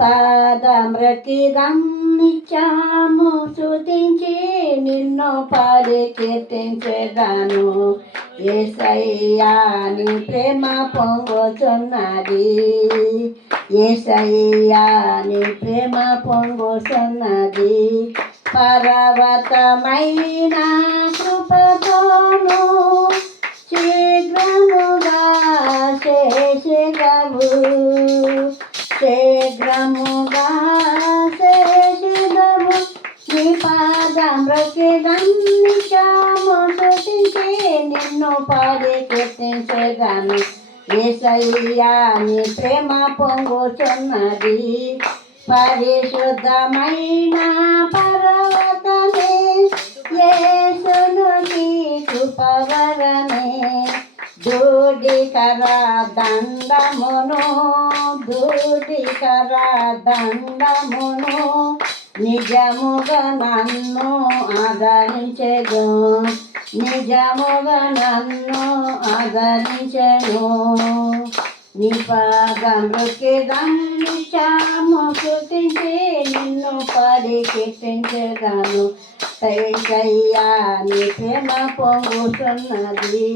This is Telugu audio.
పాదమ్రకిదం నిత్యము స్తుతించి నిన్ను పాడి కీర్తించెదను. యేసయ్యా నీ ప్రేమ పొంగుచున్నది, యేసయ్యా నీ ప్రేమ పొంగుచున్నది. పర్వతమైన కృపతోను శీఘ్రముగా చేసెదవు, శీఘ్రముగా చేసెదవు. నీ పాదమ్రకిదం నిత్యము స్తుతించి నిన్ను పాడి కీర్తించెదను. యేసయ్యా నీ ప్రేమ పొంగుచున్నది. పరిశుద్ధమైన పర్వతమే యేసును నీ కృపవరమే. ధూళికర దండమును, ధూళికర దండమును నిజముగా నన్ను ఆదరించెను, నిజముగా నన్ను ఆదరించెను. నీ పాదమ్రకిదం నిత్యము స్తుతించి నిన్ను పాడి కీర్తించెదను. యేసయ్యా నీ ప్రేమ పొంగుచున్నది.